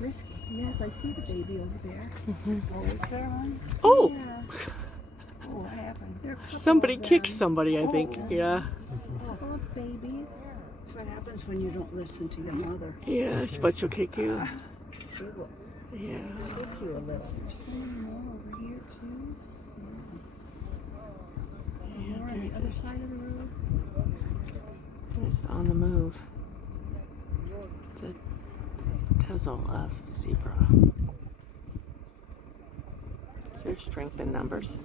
risky. Yes, I see the baby over there. Oh, is there one? Oh, Yeah. Oh, what happened? There are a couple somebody of kicked them. somebody, I think. Oh. Yeah. Couple of babies. That's what happens when you don't listen to your mother. Yeah, I suppose she'll kick you. She will Yeah. kick you a lesson. There's some more over here too. Yeah, More on the other side of the road. It's on the move. It's a tussle of zebra. Is there strength in numbers?